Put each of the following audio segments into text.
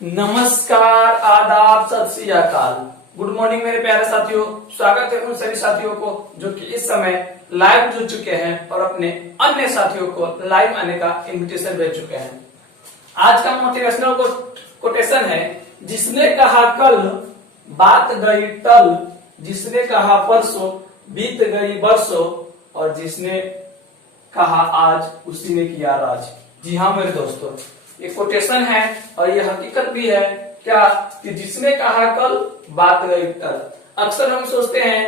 नमस्कार, आदाब, सत श्री अकाल। गुड मॉर्निंग मेरे प्यारे साथियों। स्वागत है उन सभी साथियों को जो कि इस समय लाइव जुड़ चुके हैं और अपने अन्य साथियों को लाइव आने का इनविटेशन भेज चुके हैं। आज का मोटिवेशनल कोटेशन है, जिसने कहा कल बात गई टल, जिसने कहा परसों बीत गई बरसों, और जिसने कहा आज उसी ने किया राज। जी हाँ मेरे दोस्तों, ये कोटेशन है और ये हकीकत भी है क्या कि जिसने कहा कल बात गई टल। अक्सर हम सोचते हैं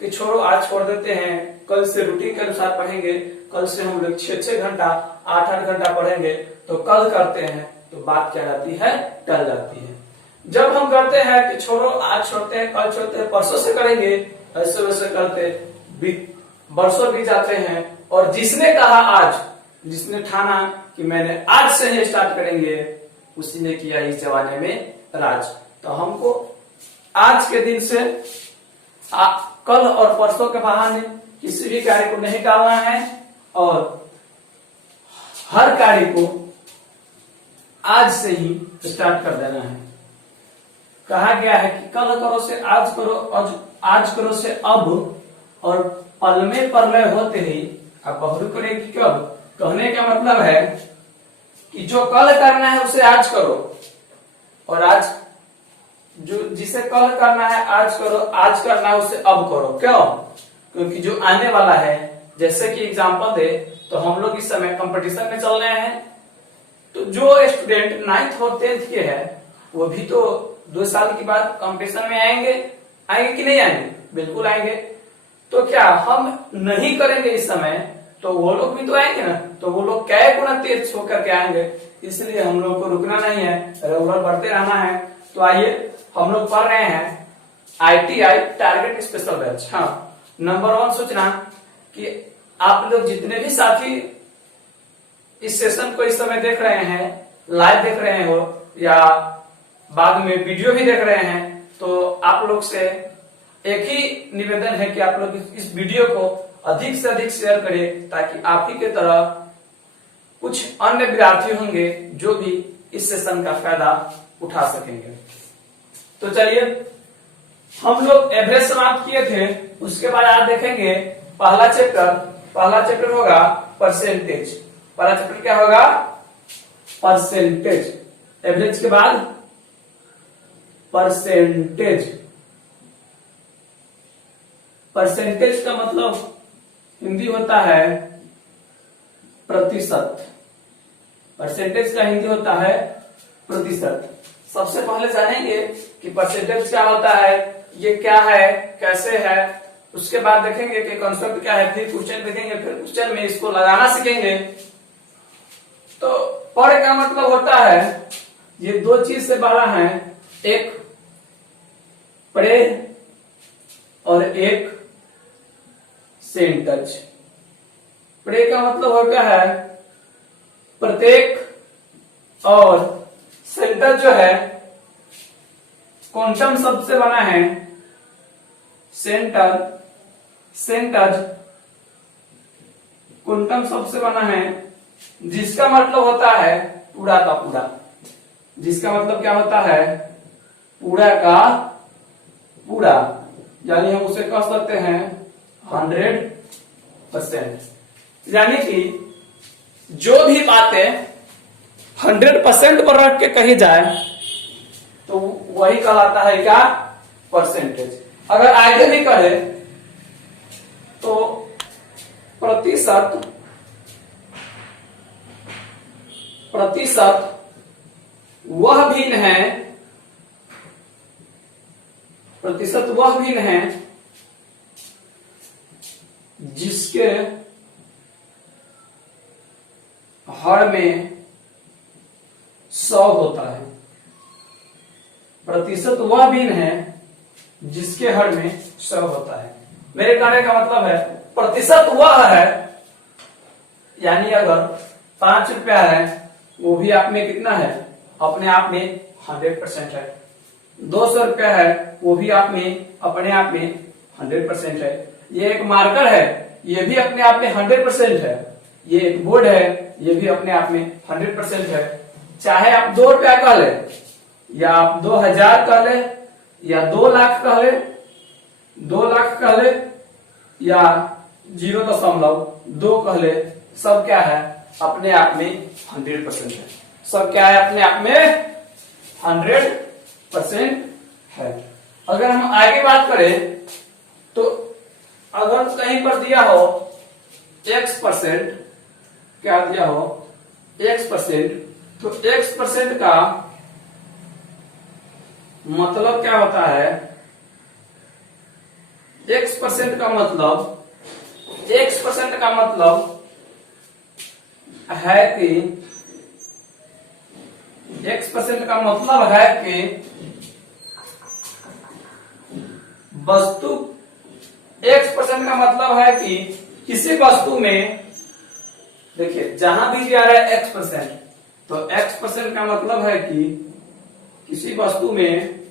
कि छोड़ो आज छोड़ देते हैं, कल से रूटीन के अनुसार पढ़ेंगे, कल से हम लोग 6-6 घंटा 8-8 घंटा पढ़ेंगे, तो कल करते हैं तो बात क्या जाती है, टल जाती है। जब हम करते हैं कि छोड़ो आज छोड़ते हैं, कल छोड़ते हैं, परसों से करेंगे, ऐसे वैसे करते बरसों भी जाते हैं, और जिसने कहा आज, जिसने ठाना कि मैंने आज से ही स्टार्ट करेंगे, उसी ने किया इस जमाने में राज। तो हमको आज के दिन से कल और परसों के बहाने किसी भी कार्य को नहीं टालना है और हर कार्य को आज से ही स्टार्ट कर देना है। कहा गया है कि कल करो से आज करो, आज करो से अब, और पल में प्रलय होते ही अब बहुरी करेगी कब। कहने का मतलब है कि जो कल करना है उसे आज करो, और आज जो जिसे कल करना है आज करो, आज करना है उसे अब करो। क्यों? क्योंकि जो आने वाला है, जैसे कि एग्जांपल दे तो हम लोग इस समय कंपटीशन में चल रहे हैं, तो जो स्टूडेंट 9th और 10th के है वो भी तो 2 साल के बाद कंपटीशन में आएंगे कि नहीं आएंगे? बिल्कुल आएंगे। तो क्या हम नहीं करेंगे इस समय तो वो लोग भी तो आएंगे ना, तो वो लोग क्या गुना तेज होकर के आएंगे। इसलिए हम लोग को रुकना नहीं है, रेगुलर बढ़ते रहना है। तो आइए हम लोग पढ़ रहे हैं ITI टारगेट स्पेशल बैच। हाँ, नंबर 1 सूचना कि आप लोग जितने भी साथी इस सेशन को इस समय देख रहे हैं, लाइव देख रहे हो या बाद में वीडियो भी देख रहे हैं, तो आप लोग से एक ही निवेदन है कि आप लोग इस वीडियो को अधिक से अधिक शेयर करें, ताकि आप ही के तरह कुछ अन्य विद्यार्थी होंगे जो भी इस सेशन का फायदा उठा सकेंगे। तो चलिए, हम लोग एवरेज समाप्त किए थे, उसके बाद आज देखेंगे पहला चैप्टर होगा परसेंटेज। पहला चैप्टर क्या होगा? परसेंटेज। एवरेज के बाद परसेंटेज। परसेंटेज का मतलब हिंदी होता है प्रतिशत। परसेंटेज का हिंदी होता है प्रतिशत। सबसे पहले जानेंगे कि परसेंटेज क्या होता है, ये क्या है, कैसे है। उसके बाद देखेंगे कि कॉन्सेप्ट क्या है, फिर क्वेश्चन देखेंगे, फिर क्वेश्चन में इसको लगाना सीखेंगे। तो पर का मतलब होता है, ये 2 चीज से बना है, एक प्रे और एक सेंटज। प्रे का मतलब होता है प्रत्येक, और सेंटज जो है क्वांटम शब्द से बना है। सेंटज क्वांटम शब्द से बना है, जिसका मतलब होता है पूरा का पूरा। जिसका मतलब क्या होता है? पूरा का पूरा, यानी हम उसे कह सकते हैं 100%। यानी कि जो भी बातें 100% पर रख के कही जाए तो वही कहलाता है क्या? परसेंटेज। अगर आगे भी कहे तो प्रतिशत वह भिन्न है, प्रतिशत वह भिन्न है जिसके हर में 100 होता है। प्रतिशत वह भिन्न है जिसके हर में 100 होता है। मेरे कहने का मतलब है प्रतिशत वह है, यानी अगर 5 रुपया है, वो भी आप में कितना है? अपने आप में 100% है। 200 रुपया है, वो भी आप में अपने आप में 100% है। ये एक मार्कर है, ये भी अपने आप में 100% है। ये एक बोर्ड है, ये भी अपने आप में 100% है। चाहे आप 2 रुपया कह ले, या आप 2000 कह ले, या 2 लाख कह ले, 2 लाख कह ले, या 0.2 कह ले, सब क्या है अपने आप में 100% है। सब क्या है अपने आप में 100% है। अगर हम आगे बात करें तो अगर कहीं पर दिया हो x%, क्या दिया हो x%, तो x% का मतलब क्या होता है, x% का मतलब, x% का मतलब है कि x% का मतलब है कि वस्तु, x% का मतलब है कि किसी वस्तु में, देखिए जहां भी दिया रहा है x%, तो x% का मतलब है कि किसी वस्तु में,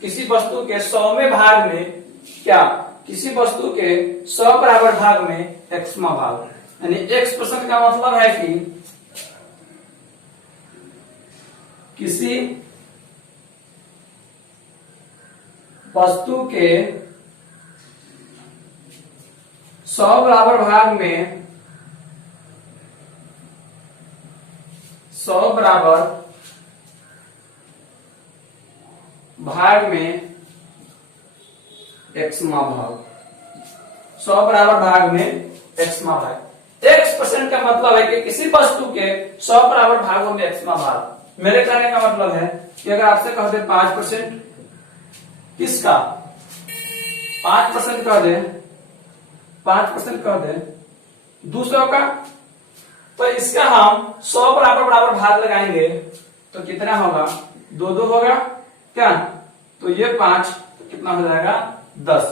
किसी वस्तु के 100वें भाग में, क्या किसी वस्तु के 100 बराबर भाग में xवां भाग, यानी x% का मतलब है कि किसी वस्तु के 100 बराबर भाग में 100 बराबर भाग में xवां भाग, 100 बराबर भाग में xवां भाग। x% का मतलब है कि किसी वस्तु के 100 बराबर भागों में xवां भाग। मेरे कहने का मतलब है कि अगर आपसे कह दे 5%, किसका 5% कह दे, 5% कह दे 200 का, तो इसका हम 100 बराबर बराबर भाग लगाएंगे तो कितना होगा, 2 होगा क्या, तो ये 5 तो कितना हो जाएगा 10।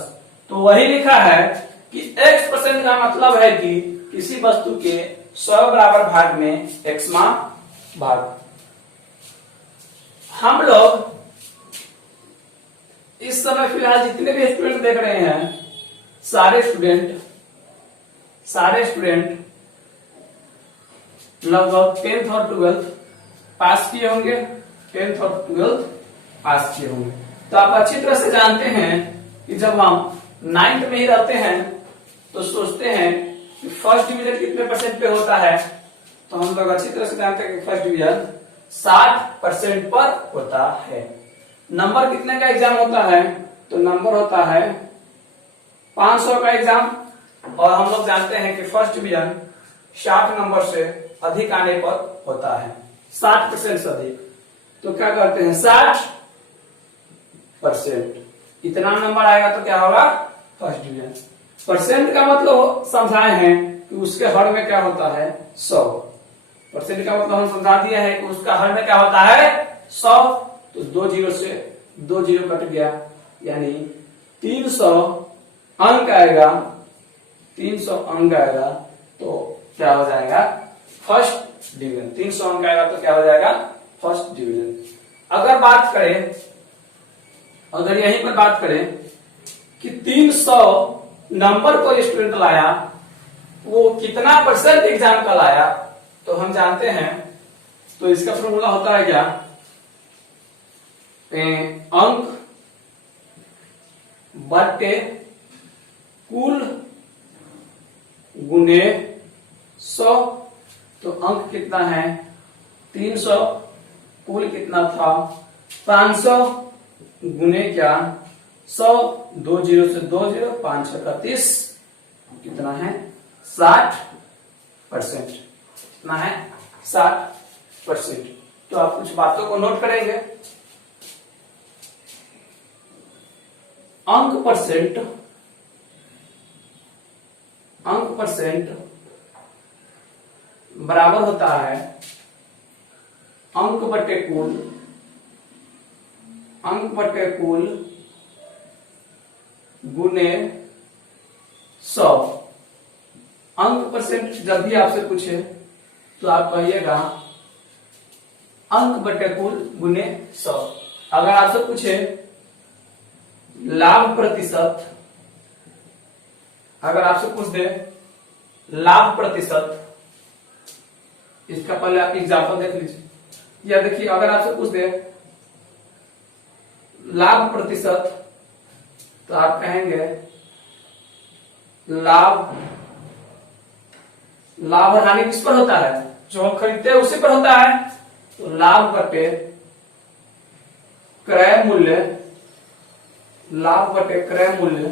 तो वही लिखा है कि x% का मतलब है कि किसी वस्तु के 100 बराबर भाग में xवां भाग। हम लोग इस समय फिलहाल जितने भी स्टूडेंट देख रहे हैं, सारे स्टूडेंट लगभग 10th और 12th पास किए होंगे, 10th और 12th पास किए होंगे। तो आप अच्छी तरह से जानते हैं कि जब हम 9th में ही रहते हैं तो सोचते हैं कि फर्स्ट डिवीजन कितने परसेंट पे होता है, तो हम लोग अच्छी तरह से जानते हैं कि फर्स्ट डिवीजन 60% पर होता है। नंबर कितने का एग्जाम होता है, तो नंबर होता है 500 का एग्जाम, और हम लोग जानते हैं कि फर्स्ट डिवीजन 60 नंबर से अधिक आने पर होता है, 60% से अधिक। तो क्या करते हैं 60%, इतना नंबर आएगा तो क्या होगा फर्स्ट डिवीजन। परसेंट का मतलब समझाए हैं कि उसके हर में क्या होता है 100%। का मतलब हम समझा दिया है कि उसका हर में क्या होता है 100, तो 2 जीरो से 2 जीरो कट गया, यानी 300 अंक आएगा, 300 अंक आएगा तो क्या हो जाएगा फर्स्ट डिवीजन। 300 अंक आएगा तो क्या हो जाएगा फर्स्ट डिवीजन। अगर बात करें, अगर यहीं पर बात करें कि 300 नंबर कोई स्टूडेंट लाया, वो कितना परसेंट एग्जाम का लाया, तो हम जानते हैं, तो इसका फॉर्मूला होता है क्या, अंक बटे कुल गुने 100। तो अंक कितना है 300, कुल कितना था 500, गुने क्या 100, 2 जीरो से 2 जीरो, 5 का 30, कितना है 60%, कितना है 60%। तो आप कुछ बातों को नोट करेंगे। अंक परसेंट बराबर होता है अंक बटे कुल गुने 100। अंक परसेंट जब भी आपसे पूछे तो आप कहिएगा अंक बटे कुल गुने 100। अगर आपसे पूछे लाभ प्रतिशत, अगर आपसे पूछ दे लाभ प्रतिशत, इसका पहले आप एग्जाम्पल देख लीजिए। या देखिए अगर आपसे पूछ दे लाभ प्रतिशत, तो आप कहेंगे लाभ और हानि किस पर होता है, जो हम खरीदते हैं उसी पर होता है। तो लाभ बटे क्रय मूल्य, लाभ बटे क्रय मूल्य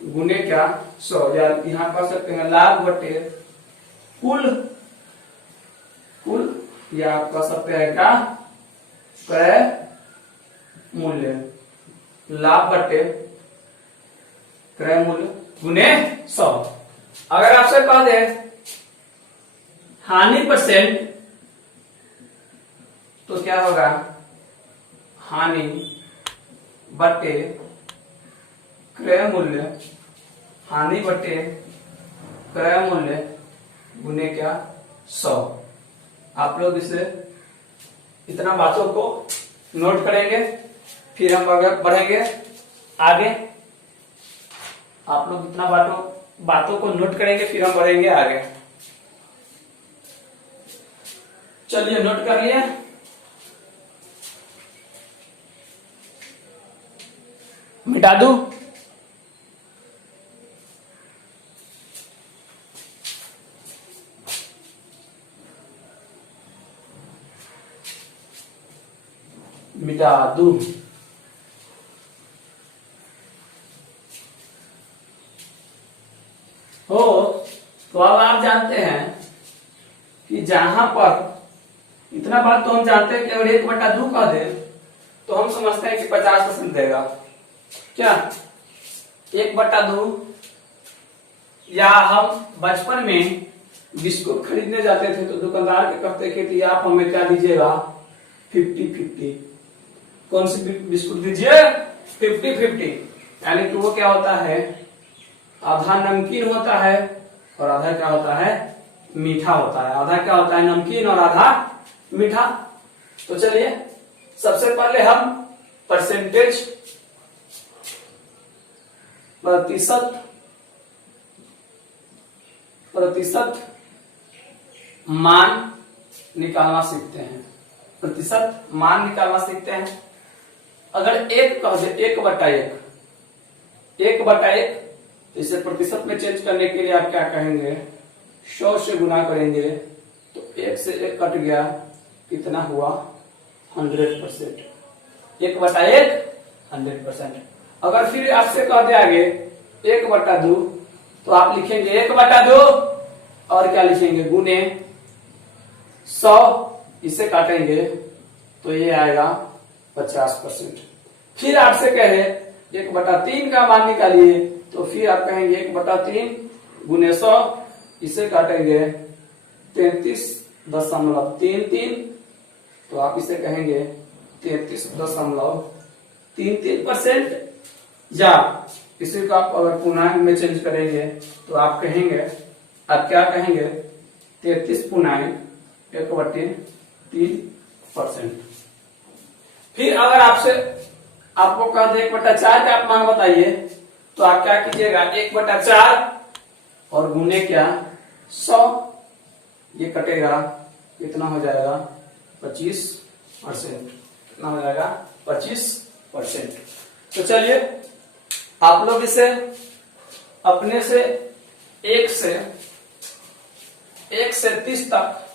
गुने क्या 100, या यहां कर सकते हैं लाभ बटे कुल, या आप कह सकते हैं क्या क्रय मूल्य, लाभ बटे क्रय मूल्य गुने 100। अगर आपसे कह दे हानि परसेंट, तो क्या होगा हानि बटे क्रय मूल्य, हानि बटे क्रय मूल्य गुने क्या 100। आप लोग इसे इतना बातों को नोट करेंगे, फिर हम अगर बढ़ेंगे आगे। आप लोग इतना बातों को नोट करेंगे, फिर हम बढ़ेंगे आगे। चलिए नोट कर लिए। मिटा दूं? मिटा दूं। हो तो अब आप जानते हैं कि जहां पर इतना बात तो हम जानते हैं कि अगर 1/2 कह दे तो हम समझते हैं कि 50% देगा। क्या 1/2, या हम बचपन में बिस्कुट खरीदने जाते थे तो दुकानदार के कहते कि आप हमें क्या दीजिएगा 50-50। कौन सी बिस्कुट दीजिए 50-50, यानी कि वो क्या होता है आधा नमकीन होता है और आधा क्या होता है मीठा होता है। आधा क्या होता है नमकीन और आधा मीठा। तो चलिए सबसे पहले हम परसेंटेज, प्रतिशत मान निकालना सीखते हैं। प्रतिशत मान निकालना सीखते हैं। अगर 1 कह दे 1/1, 1/1, तो इसे प्रतिशत में चेंज करने के लिए आप क्या कहेंगे 100 से गुना करेंगे, तो 1 से 1 कट गया, कितना हुआ 100%। 1/1 100%। अगर फिर आपसे कह दे आगे 1/2, तो आप लिखेंगे 1/2 और क्या लिखेंगे गुने 100, इसे काटेंगे तो ये आएगा 50%। फिर आपसे कहे 1/3 का मान निकालिए, तो फिर आप कहेंगे 1/3 गुने 100, इसे काटेंगे 33.33, तो आप इसे कहेंगे 33.33%। या इसी को आप अगर पूर्णांक में चेंज करेंगे तो आप कहेंगे, आप क्या कहेंगे 33.1/3%। फिर अगर आपको कह दे 1/4 का आप मान बताइए, तो आप क्या कीजिएगा 1/4 और गुने क्या 100, ये कटेगा कितना हो जाएगा 25%। कितना हो जाएगा 25%। तो चलिए आप लोग इसे अपने से 1 से 30 तक,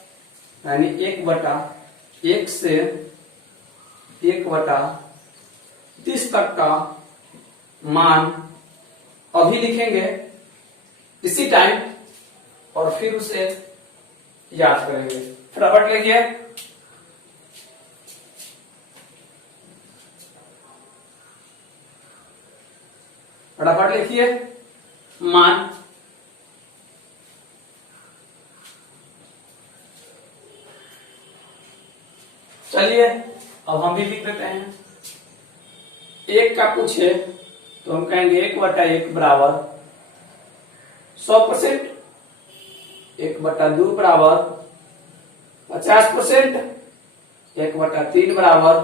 यानी 1/1 से 1/30 तक का मान अभी लिखेंगे इसी टाइम, और फिर उसे याद करेंगे। फटाफट लिखिए। फटाफट लिखिए मान। चलिए अब हम भी लिख देते हैं। 1 का पूछे तो हम कहेंगे 1/1 बराबर 100%, 1/2 बराबर 50%, 1/3 बराबर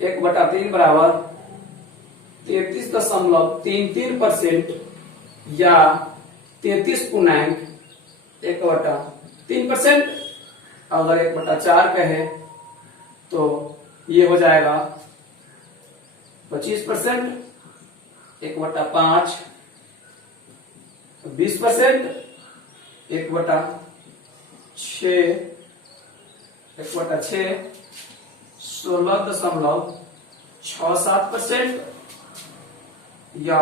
33.33%, या 33.1/3%। अगर 1/4 कहे तो ये हो जाएगा 25%, 1/5 20%, 1/6 16.67% या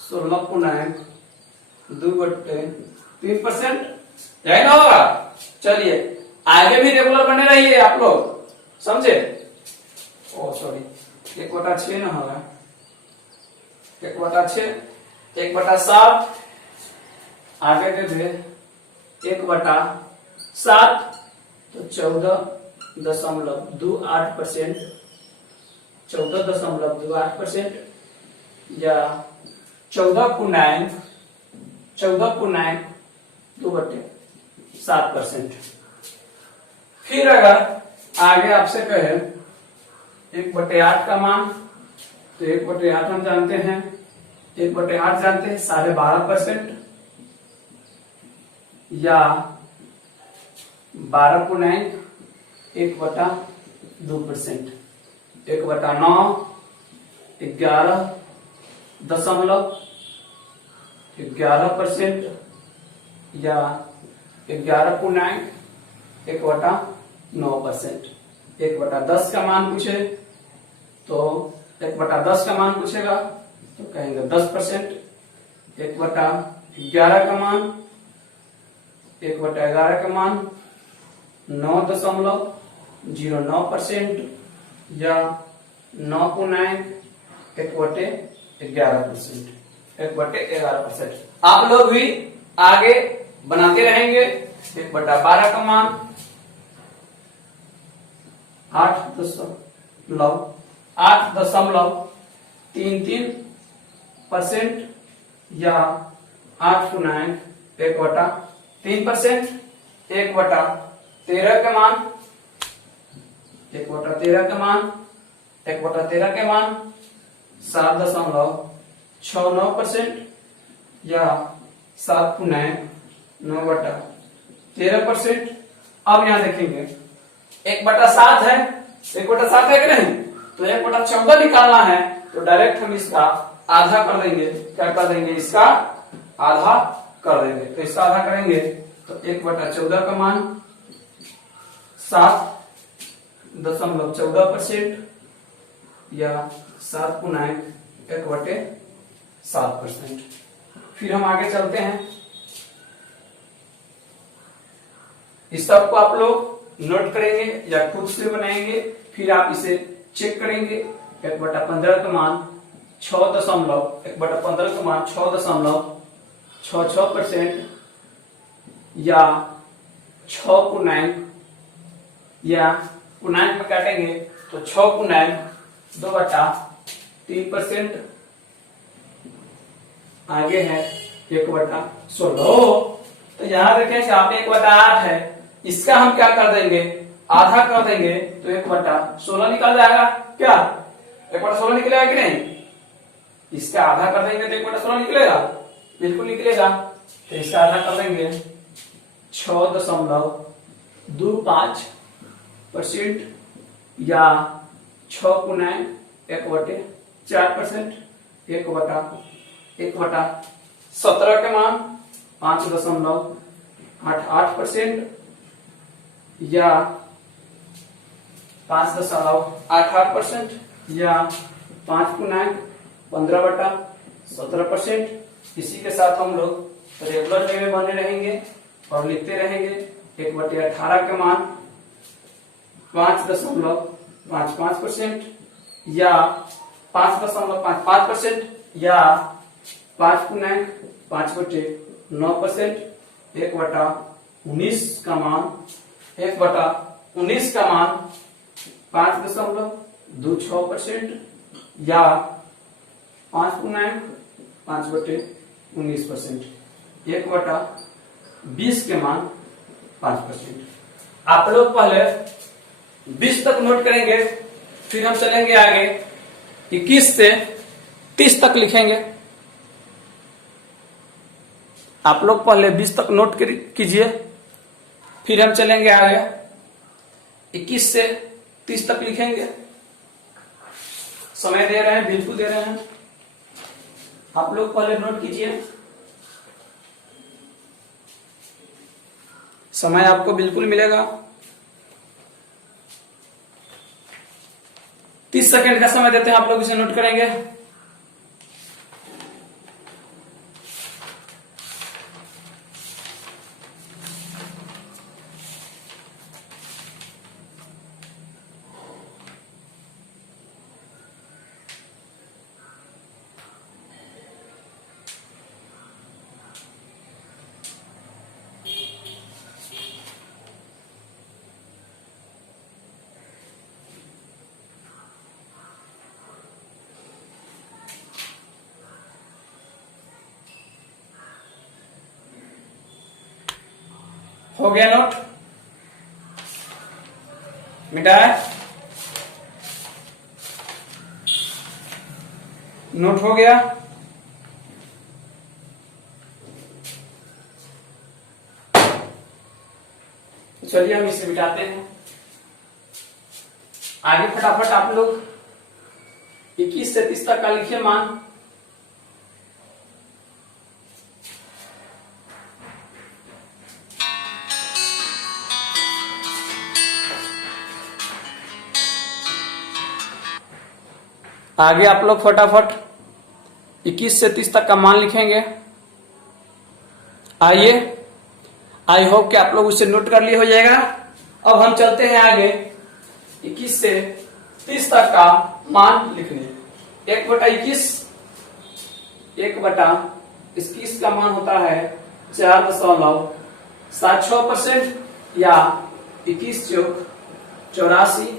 16.2/3%। यही ना होगा। चलिए आगे भी रेगुलर बने रहिए आप लोग, समझे। ओ सॉरी, 1/6 ना होगा, 1/6, 1/7 आगे दे दे 1/7 तो 14.28%, 14.28% या 14.2/7%। फिर अगर आगे आपसे कहे 1/8 का मान, तो 1/8 हम जानते हैं, 1/8 जानते हैं 12.5% या 12.1/2%, 1/9 11.11% या 11.1/9%। 1/10 का मान पूछे तो 1/10 का मान पूछेगा तो कहेंगे 10%। 1/11 का मान, 1/11 का मान 9.09% या 9.1/11%, 1/11%। आप लोग भी आगे बनाते रहेंगे। 1/12 का मान 8.33% या 8.1/3%। 1/13 के मान, 1/13 के मान, 1/13 के मान 7.69% या 7.9/13%। अब यहां देखेंगे 1/7 है, 1/7 है कि नहीं, तो 1/14 निकालना है तो डायरेक्ट हम इसका आधा कर देंगे। क्या कर देंगे? इसका आधा कर देंगे। तो इसका आधा करेंगे तो 1/14 का मान 7.14% या 7.1/7%। फिर हम आगे चलते हैं। इस सब को आप लोग नोट करेंगे या खुद से बनाएंगे, फिर आप इसे चेक करेंगे। 1/15 का मान 6.66% या 6.9 या 9 में काटेंगे तो 6.2/3%। आगे है 1/16। तो यहां देखें कि आप 1/8 है, इसका हम क्या कर देंगे? आधा कर देंगे तो 1/16 निकल जाएगा। क्या 1/16 निकलेगा कि नहीं? इसका आधा कर देंगे तो 1/16 निकलेगा, बिल्कुल निकलेगा। तो इसका आधा कर देंगे 6.25% या 6.1/4%। 1/17 के मान 5.88% या 5.88% या 5.15/17%। इसी के साथ हम लोग रेगुलर वे में बने रहेंगे और लिखते रहेंगे। 1/18 के मान 5.55% या 5.55% या 5.5/9%। 1/19 का मान 5.26% या 5.5/19%। 1/20 के मान 5%। आप लोग पहले 20 तक नोट करेंगे, फिर हम चलेंगे आगे 21 से 30 तक लिखेंगे। आप लोग पहले 20 तक नोट कीजिए, फिर हम चलेंगे आगे, 21 से 30 तक लिखेंगे। समय दे रहे हैं, बिल्कुल दे रहे हैं, आप लोग पहले नोट कीजिए। समय आपको बिल्कुल मिलेगा। 30 सेकंड का समय देते हैं, आप लोग इसे नोट करेंगे। हो गया नोट, मिटाए, नोट हो गया। चलिए हम इसे मिटाते हैं। आगे फटाफट आप लोग 21 से 30 तक का लिखिए मान। आगे आप लोग फटाफट 21 से 30 तक का मान लिखेंगे। आइए, आई होप कि आप लोग उसे नोट कर लिए हो जाएगा। अब हम चलते हैं आगे 21 से 30 तक का मान लिखने। 1/21, 1/21 का मान होता है 4.76% या 21 चौक 84,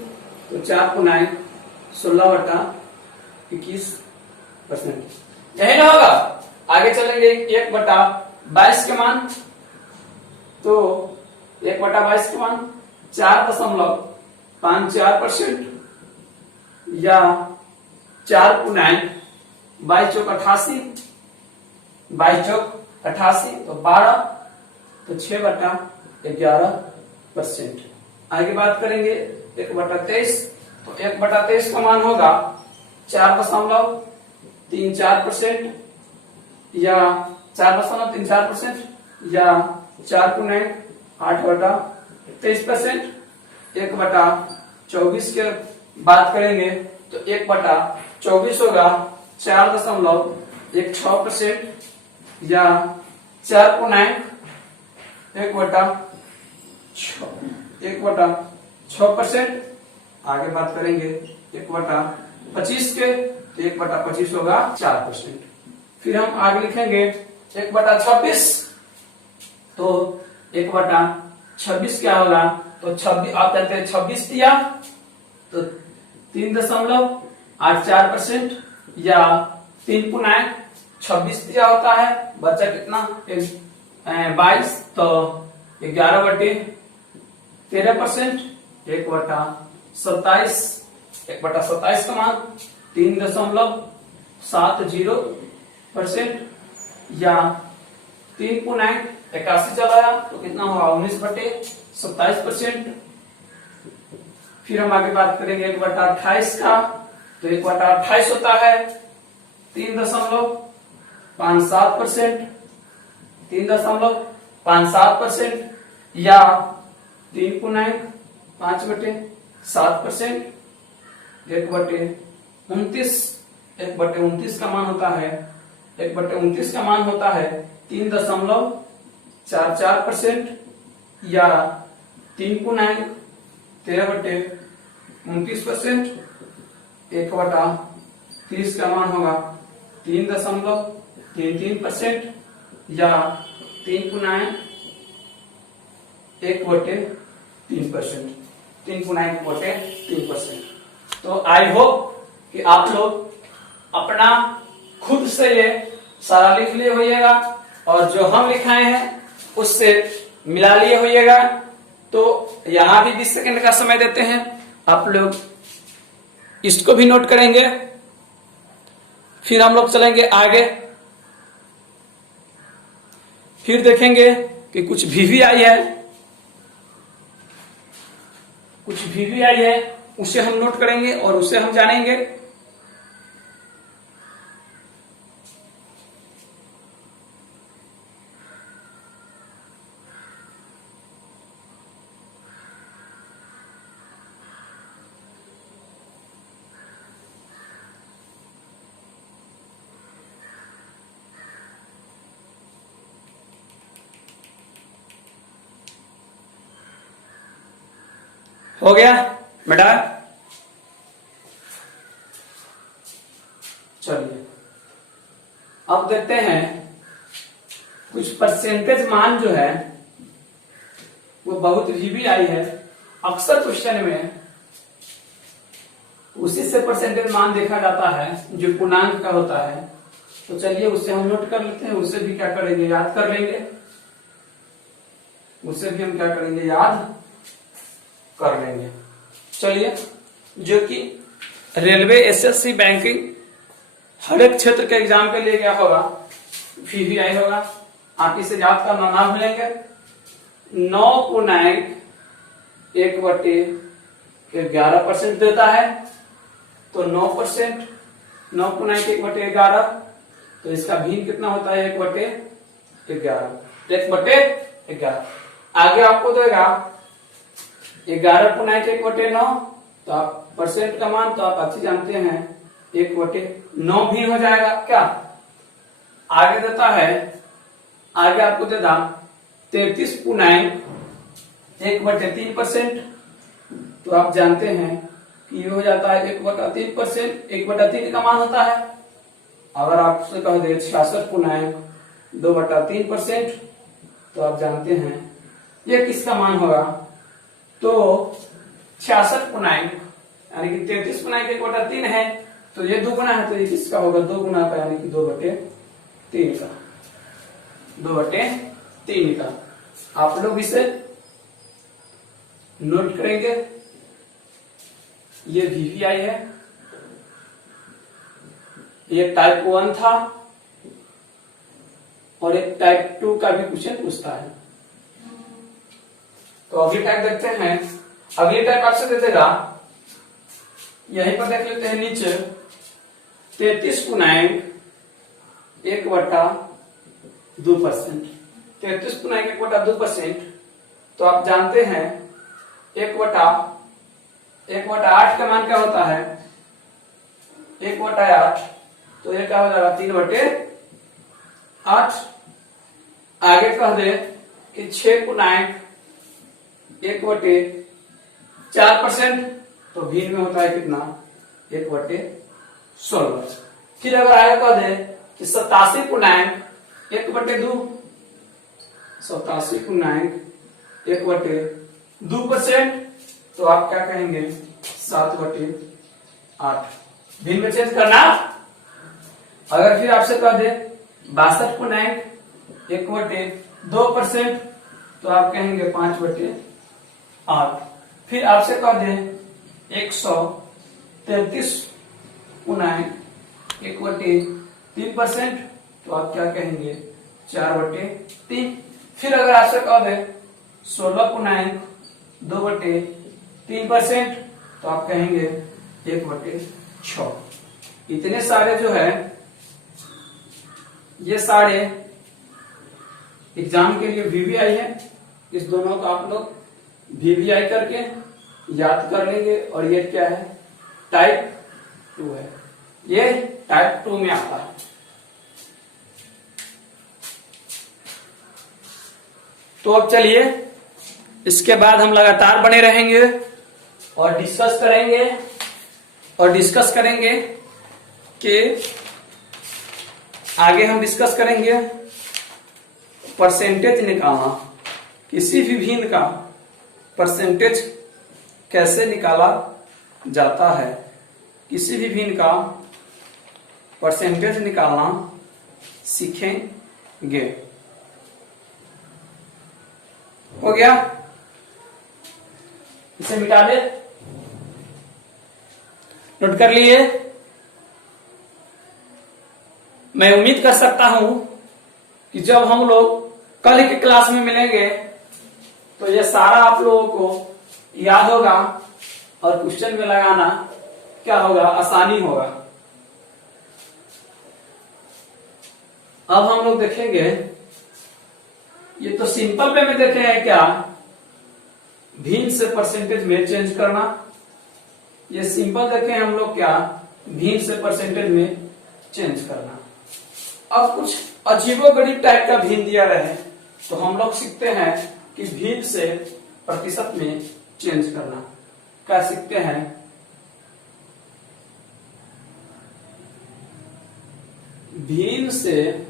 तो 4×16/21%। यही ना होगा। आगे चलेंगे 1/22 के मान, तो 1/22 के मान 4.54% या 4×22 चौक 88, 22 चौक 88, तो 12, तो 6/11%। आगे बात करेंगे 1/23, तो 1/23 का मान होगा 4.34% या 4.34% या 4×8/23%। 1/24 के बात करेंगे तो 1/24 होगा 4.16% या 4×1/6%। आगे बात करेंगे 1/25 के, तो 1/25 होगा 4%। फिर हम आगे लिखेंगे 1/26, तो 1/26 क्या होगा, तो 26 आप कहते हैं 26 दिया तो 3.84% या 3×26 दिया होता है, बच्चा कितना 22, तो 11/13%। 1/27 का मान 3.70% या 3×81 चलाया तो कितना होगा 19/27%। फिर हम आगे बात करेंगे 1/28 का, तो 1/28 होता है 3.57%, 3.57% या 3×5/7%। 1/29 का मान होता है 1/29 का मान होता है 3.44% या 3×13/29%। 1/30 का मान होगा 3.33% या 3×1/3%, 3×1/3%। तो आई होप कि आप लोग अपना खुद से ये सारा लिख लिए होइएगा और जो हम लिखाए हैं उससे मिला लिए होइएगा। तो यहां भी 20 सेकंड का समय देते हैं, आप लोग इसको भी नोट करेंगे। फिर हम लोग चलेंगे आगे, फिर देखेंगे कि कुछ वीवी आई है कुछ वीवीआई है उसे हम नोट करेंगे और उसे हम जानेंगे। हो गया बेटा? चलिए अब देखते हैं कुछ परसेंटेज मान जो है वो बहुत वीवीआई है। अक्सर क्वेश्चन में उसी से परसेंटेज मान देखा जाता है जो पूर्णांक का होता है। तो चलिए उससे हम नोट कर लेते हैं, उससे भी क्या करेंगे, याद कर लेंगे। उससे भी हम क्या करेंगे, याद कर लेंगे। चलिए, जो कि रेलवे, एसएससी, बैंकिंग हर एक क्षेत्र के एग्जाम के लिए क्या होगा, वीवीआई होगा। आप इसे याद करना ना भूलेंगे। 9/1/11% देता है तो 9%, 9/1/11, तो इसका भिन्न कितना होता है, 1/11, 1/11। आगे आपको देगा 11/1/9, तो आप परसेंट का मान तो आप अच्छी जानते हैं 1/9 भी हो जाएगा क्या। आगे देता है, आगे आपको देगा 33/1/3%, तो आप जानते हैं कि ये हो जाता है 1/3%। 1/3 का मान होता है। अगर आपसे कह दे 66.2/3%, तो आप जानते हैं ये किसका मान होगा, तो 66 यानी कि 33/1/3 है, तो ये 2 गुना है, तो ये किसका होगा, 2 गुना का, यानी कि 2/3 का, 2/3 का। आप लोग इसे नोट करेंगे। ये वीवीआई है, ये टाइप 1 था और एक टाइप 2 का भी क्वेश्चन पूछता है। तो अगली टाइप देखते हैं। अगली टाइप आपसे दे देगा, यहीं पर देख लेते हैं नीचे, 33/1/2%। 33/1/2%, तो आप जानते हैं 1/8 का मान क्या होता है, 1/8, तो ये क्या हो जाएगा, 3/8। आगे कह दे कि 6/1/4%, तो भिन्न में होता है कितना, 1/16। फिर अगर आगे कह दे कि 87/1/2, 87/1/2%, तो आप क्या कहेंगे, 7/8। भिन्न में चेंज करना। अगर फिर आपसे कह दे 62/1/2%, तो आप कहेंगे 5/8। फिर आपसे कह दे 133/1/3%, तो आप क्या कहेंगे, 4/3। फिर अगर आपसे कह दे 16/2/3%, तो आप कहेंगे 1/6। इतने सारे जो है, ये सारे एग्जाम के लिए वीवीआई है। इस दोनों को आप लोग वीवीआई करके याद कर लेंगे। और ये क्या है, टाइप 2 है, ये टाइप 2 में आता है। तो अब चलिए, इसके बाद हम लगातार बने रहेंगे और डिस्कस करेंगे कि आगे हम डिस्कस करेंगे परसेंटेज निकालना। किसी भी भिन्न का परसेंटेज कैसे निकाला जाता है, किसी भी भिन्न का परसेंटेज निकालना सीखेंगे। हो गया, इसे मिटा दे, नोट कर लिए। मैं उम्मीद कर सकता हूं कि जब हम लोग कल की क्लास में मिलेंगे तो ये सारा आप लोगों को याद होगा और क्वेश्चन में लगाना क्या होगा, आसानी होगा। अब हम लोग देखेंगे, ये तो सिंपल पे में देखे हैं क्या, भिन्न से परसेंटेज में चेंज करना। ये सिंपल देखे हैं हम लोग क्या, भिन्न से परसेंटेज में चेंज करना। अब कुछ अजीबोगरीब टाइप का भिन्न दिया रहे तो हम लोग सीखते हैं कि भिन्न से प्रतिशत में चेंज करना। क्या सीखते हैं, भिन्न से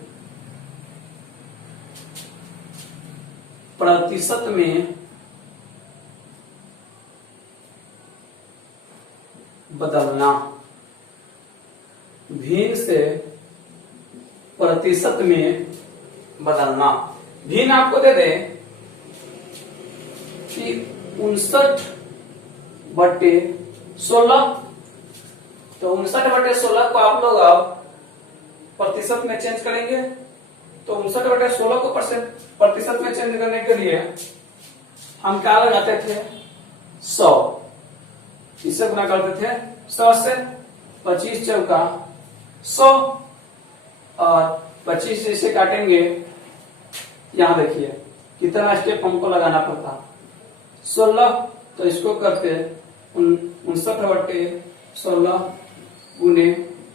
प्रतिशत में बदलना। भिन्न से प्रतिशत में बदलना। भिन्न आपको दे दे कि 59/16, तो 59/16 को आप लोग अब प्रतिशत में चेंज करेंगे। तो 59/16 को प्रतिशत में चेंज करने के लिए हम क्या लगाते थे, 100। इससे गुना करते थे 100 से, 25 चौका 100 और 25 से इसे काटेंगे। यहां देखिए कितना स्टेप हमको लगाना पड़ता, 16, तो इसको करते 59/16 गुने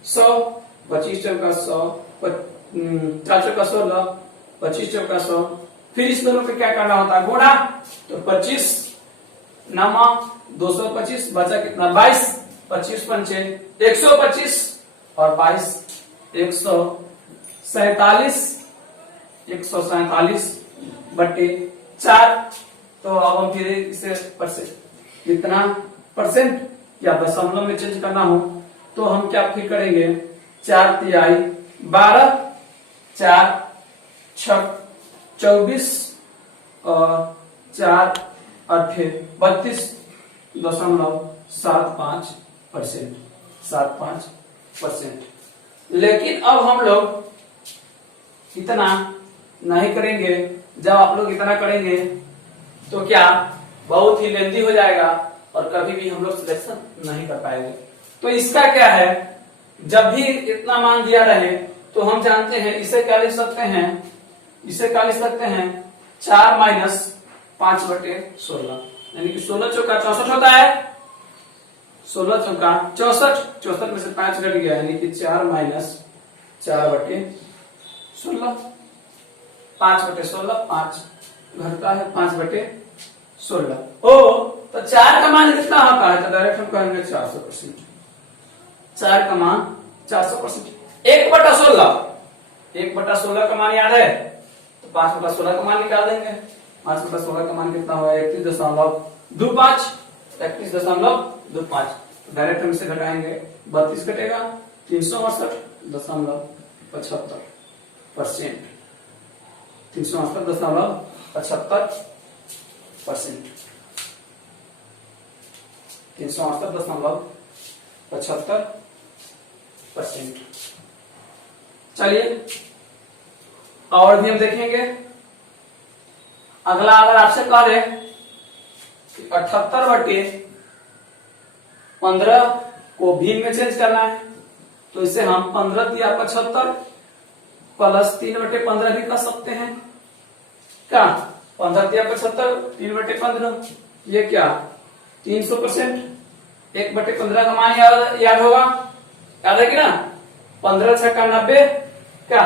100, 25 चौका 100, 4 चौका 16, 25 चौका 100। फिर इस दोनों पे क्या करना होता है, गुणा। तो 25 नामा 225, बचा कितना 22, 25 पंचे 125 और 22 147/4। तो अब हम फिर इसे कितना परसेंट या दशमलव में चेंज करना हो तो हम क्या फिर करेंगे, 4/3 12, 4 6 24 और 4 8 32.75%। 75%। लेकिन अब हम लोग इतना नहीं करेंगे। जब आप लोग इतना करेंगे तो क्या बहुत ही लेंदी हो जाएगा और कभी भी हम लोग सिलेक्शन नहीं कर पाएंगे। तो इसका क्या है, जब भी इतना मान दिया रहे तो हम जानते हैं इसे क्या लिख सकते हैं, इसे क्या लिख सकते हैं, 4 - 5/16, यानी कि 16 चौका 64 होता है। 16 चौका 64, 64 में से 5 घट गया, यानी कि 4 - 4/16, 5/16, 5 घटता है 5/16। तो 4 का मान कितना होता है, तो डायरेक्ट हम कहेंगे 400%। 4 का मान 400%। 1/16 का मान याद है, तो 5/16 का मान निकाल देंगे। 5/16 का मान कितना हुआ, 31.25, 31.25। डायरेक्ट हम इसे घटाएंगे, 32 घटेगा 368.75%। 368.75%। 368.75%। चलिए और भी हम देखेंगे। अगला अगर आपसे कह रहे 78/15 को भिन्न में चेंज करना है तो इसे हम 15×75 प्लस 3/15 भी कर सकते हैं। क्या 15×75 3/15, ये क्या 300%। 1/15 का मान याद होगा, याद है कि ना, 15 छक्का 90, क्या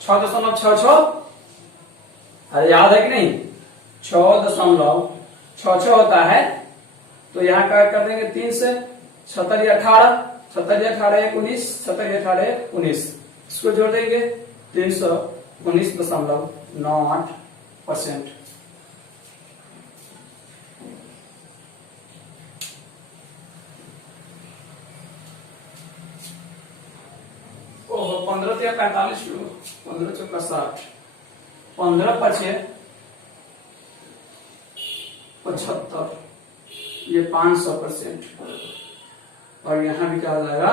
6.66, अरे याद है कि नहीं, 6.66 होता है। तो यहाँ क्या कर देंगे 3 से, 17×18, 17×18 = 19, 17×18 = 19, इसको जोड़ देंगे 319.98%। ओहो 15×45, 15 चौका 60, 15×5 75, ये 500%। और यहां भी क्या हो जाएगा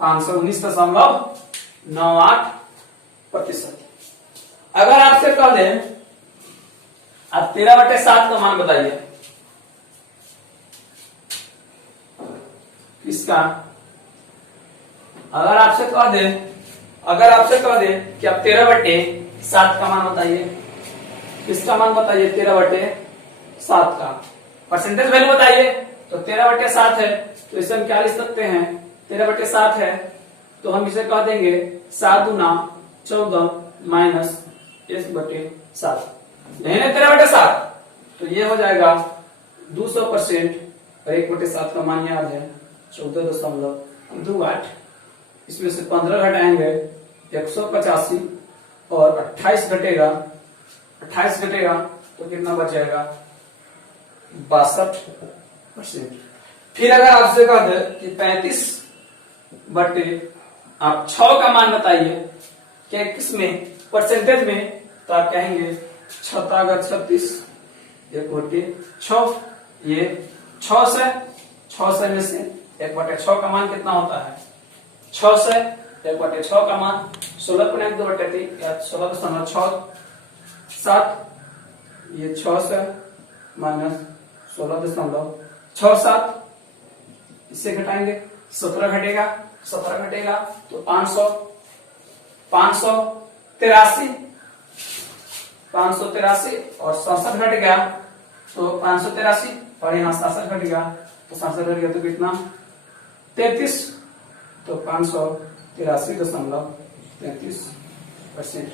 519.98%। अगर आपसे कह दें आप 13/7 का मान बताइए, किसका, अगर आपसे कह दे कि आप 13/7 का मान बताइए, किसका मान बताइए, 13/7 का परसेंटेज वैल्यू बताइए, तो 13/7 है तो इसे हम क्या लिख सकते हैं, 13/7 है तो हम इसे कह देंगे 7 गुना 14 माइनस 1/7, यही ना 13/7, तो ये हो जाएगा 200%, और 1/7 का मान याद है 14.28, इसमें से 15 घटाएंगे 185 और 28 घटेगा तो कितना बच जाएगा, 62%। फिर अगर आपसे कह दे कि 35/6 का मान बताइए, क्या किसमें, परसेंटेज में, तो आप कहेंगे 36 1/6, ये 6 में से 1/6 का मान कितना होता है, 6 से 1/6 का मान 16.2/3 या 16.67, ये 6 से माइनस 16.67, इससे घटाएंगे 17 घटेगा तो 583 और 67 घट गया तो 583 और यहाँ 67 घट गया तो 67 घट गया तो कितना 33, तो 583.33%।